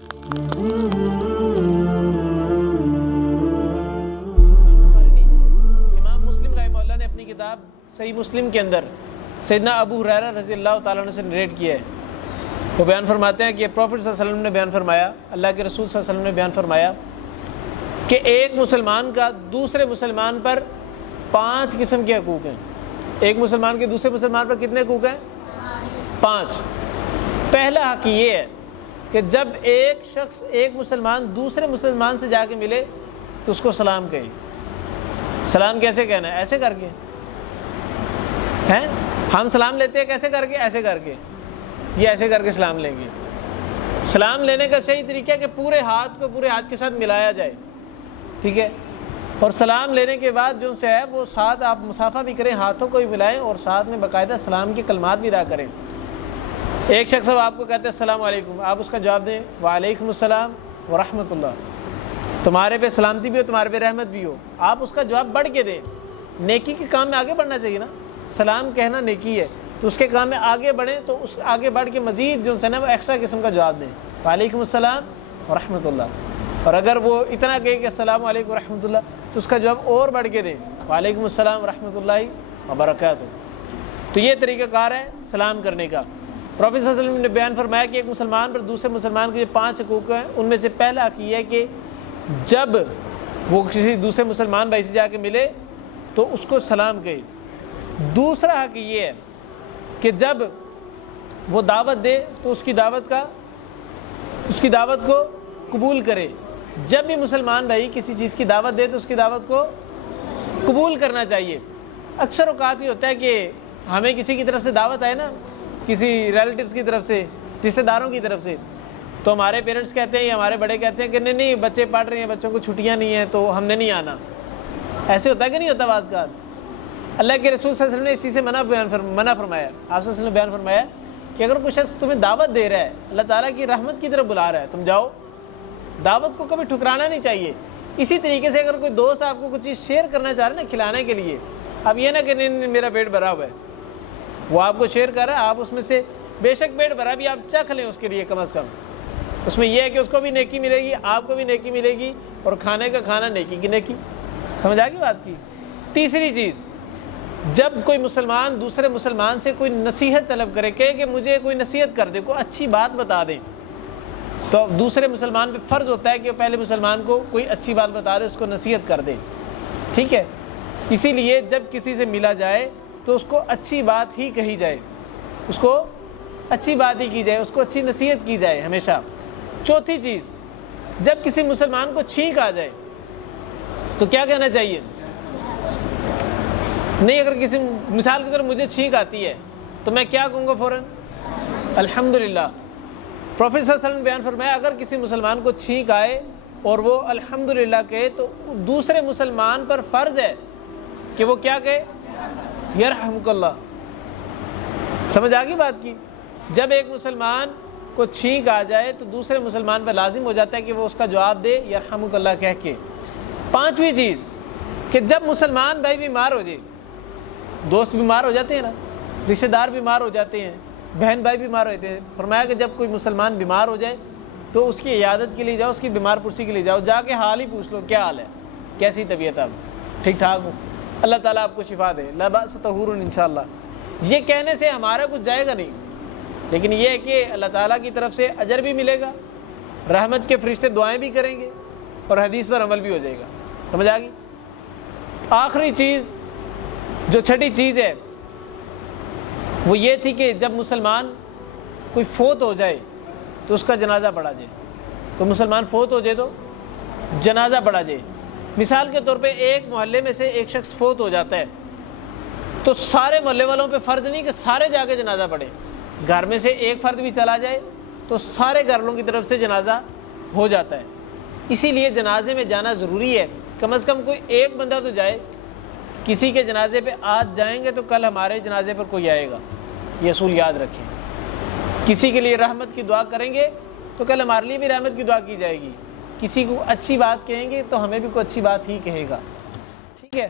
امام مسلم رحمہ اللہ نے اپنی کتاب صحیح مسلم کے اندر سیدنا ابو ہریرہ رضی اللہ تعالیٰ عنہ سے نریٹ کیا ہے. وہ بیان فرماتے ہیں کہ پروفٹ صلی اللہ علیہ وسلم نے بیان فرمایا، اللہ کے رسول صلی اللہ علیہ وسلم نے بیان فرمایا کہ ایک مسلمان کا دوسرے مسلمان پر 5 قسم کے حقوق ہیں. ایک مسلمان کے دوسرے مسلمان پر کتنے حقوق ہیں؟ 5. پہلا حق یہ ہے کہ جب ایک شخص ایک مسلمان دوسرے مسلمان سے جا کے ملے تو اس کو سلام کہے. سلام کیسے کہنا ہے؟ ایسے کر کے ہیں ہم سلام لیتے ہیں. کیسے کر کے؟ ایسے کر کے. یہ ایسے کر کے سلام لیں گے. سلام لینے کا صحیح طریقہ ہے کہ پورے ہاتھ کو پورے ہاتھ کے ساتھ ملایا جائے، ٹھیک ہے. اور سلام لینے کے بعد جو سے ہے وہ ساتھ آپ مسافہ بھی کریں، ہاتھوں کو بھی ملائیں اور ساتھ میں باقاعدہ سلام کے کلمات بھی ادا کریں. ایک شخص اب آپ کو کہتے ہیں السلام علیکم، آپ اس کا جواب دیں وعلیکم السلام ورحمۃ اللہ. تمہارے پہ سلامتی بھی ہو، تمہارے پہ رحمت بھی ہو. آپ اس کا جواب بڑھ کے دیں. نیکی کے کام میں آگے بڑھنا چاہیے نا. سلام کہنا نیکی ہے تو اس کے کام میں آگے بڑھیں، تو اس آگے بڑھ کے مزید جو ہے نا وہ ایکسٹرا قسم کا جواب دیں وعلیکم السلام ورحمۃ اللہ. اور اگر وہ اتنا کہے کہ السلام علیکم ورحمۃ اللہ تو اس کا جواب اور بڑھ کے دیں وعلیکم السلام ورحمۃ اللہ وبرکاتہ. تو یہ طریقہ کار ہے سلام کرنے کا. پروفیٹ صلی اللہ علیہ وسلم نے بیان فرمایا کہ ایک مسلمان پر دوسرے مسلمان کے جو 5 حقوق ہیں ان میں سے پہلا حق یہ ہے کہ جب وہ کسی دوسرے مسلمان بھائی سے جا کے ملے تو اس کو سلام کہے. دوسرا حق یہ ہے کہ جب وہ دعوت دے تو اس کی دعوت کو قبول کرے. جب بھی مسلمان بھائی کسی چیز کی دعوت دے تو اس کی دعوت کو قبول کرنا چاہیے. اکثر اوقات یہ ہوتا ہے کہ ہمیں کسی کی طرف سے دعوت آئے نا، کسی ریلیٹیوز کی طرف سے، رشتہ داروں کی طرف سے، تو ہمارے پیرنٹس کہتے ہیں یا ہمارے بڑے کہتے ہیں کہ نہیں بچے پڑھ رہے ہیں، بچوں کو چھٹیاں نہیں ہیں تو ہم نے نہیں آنا. ایسے ہوتا ہے کہ نہیں ہوتا بعض کا؟ اللہ کے رسول صلی اللہ علیہ وسلم نے اسی سے منع فرمایا. آپ صلی اللہ علیہ وسلم نے بیان فرمایا کہ اگر کوئی شخص تمہیں دعوت دے رہا ہے، اللہ تعالیٰ کی رحمت کی طرف بلا رہا ہے، تم جاؤ. دعوت کو کبھی ٹھکرانا نہیں چاہیے. اسی طریقے سے اگر کوئی دوست آپ کو کچھ چیز شیئر کرنا چاہ رہا ہے نا کھلانے کے لیے، اب یہ نہ کہ نہیں میرا پیٹ بھرا ہوا ہے، وہ آپ کو شیئر کر رہا ہے، آپ اس میں سے بے شک پیٹ بھرا بھی آپ چکھ لیں اس کے لیے کم از کم. اس میں یہ ہے کہ اس کو بھی نیکی ملے گی، آپ کو بھی نیکی ملے گی، اور کھانے کا کھانا نیکی کی نیکی. سمجھ آ گئی بات کی؟ تیسری چیز، جب کوئی مسلمان دوسرے مسلمان سے کوئی نصیحت طلب کرے، کہے کہ مجھے کوئی نصیحت کر دے، کوئی اچھی بات بتا دیں، تو دوسرے مسلمان پہ فرض ہوتا ہے کہ پہلے مسلمان کو کوئی اچھی بات بتا دے، اس کو نصیحت کر دے. ٹھیک ہے. اسی لیے جب کسی سے ملا جائے تو اس کو اچھی بات ہی کہی جائے، اس کو اچھی بات ہی کی جائے، اس کو اچھی نصیحت کی جائے ہمیشہ. چوتھی چیز، جب کسی مسلمان کو چھینک آ جائے تو کیا کہنا چاہیے؟ نہیں، اگر کسی مثال کی طرف مجھے چھینک آتی ہے تو میں کیا کہوں گا فوراً؟ الحمدللہ. پروفیٹ صلی اللہ علیہ وسلم نے بیان فرمایا اگر کسی مسلمان کو چھینک آئے اور وہ الحمدللہ کہے تو دوسرے مسلمان پر فرض ہے کہ وہ کیا کہے؟ یرحمک اللہ. سمجھ آ گئی بات کی؟ جب ایک مسلمان کو چھینک آ جائے تو دوسرے مسلمان پر لازم ہو جاتا ہے کہ وہ اس کا جواب دے یرحمک اللہ کہہ کے. پانچویں چیز کہ جب مسلمان بھائی بیمار ہو جائے، دوست بیمار ہو جاتے ہیں نا، رشتہ دار بیمار ہو جاتے ہیں، بہن بھائی بیمار ہوتے ہیں، فرمایا کہ جب کوئی مسلمان بیمار ہو جائے تو اس کی عیادت کے لیے جاؤ، اس کی بیمار پرسی کے لیے جاؤ، جا کے حال ہی پوچھ لو کیا حال ہے، کیسی طبیعت ہے، آپ ٹھیک ٹھاک ہو، اللہ تعالیٰ آپ کو شفا دے، لا باس طہور انشاءاللہ. یہ کہنے سے ہمارا کچھ جائے گا نہیں، لیکن یہ ہے کہ اللہ تعالیٰ کی طرف سے اجر بھی ملے گا، رحمت کے فرشتے دعائیں بھی کریں گے اور حدیث پر عمل بھی ہو جائے گا. سمجھ آ گئی؟ آخری چیز جو چھٹی چیز ہے وہ یہ تھی کہ جب مسلمان کوئی فوت ہو جائے تو اس کا جنازہ پڑھا جائے. کوئی مسلمان فوت ہو جائے تو جنازہ پڑھا جائے. مثال کے طور پہ ایک محلے میں سے ایک شخص فوت ہو جاتا ہے تو سارے محلے والوں پہ فرض نہیں کہ سارے جا کے جنازہ پڑھیں. گھر میں سے ایک فرد بھی چلا جائے تو سارے گھر والوں کی طرف سے جنازہ ہو جاتا ہے. اسی لیے جنازے میں جانا ضروری ہے. کم از کم کوئی ایک بندہ تو جائے. کسی کے جنازے پہ آج جائیں گے تو کل ہمارے جنازے پر کوئی آئے گا. یہ اصول یاد رکھیں. کسی کے لیے رحمت کی دعا کریں گے تو کل ہمارے لیے بھی رحمت کی دعا کی جائے گی. کسی کو اچھی بات کہیں گے تو ہمیں بھی کوئی اچھی بات ہی کہے گا. ٹھیک ہے.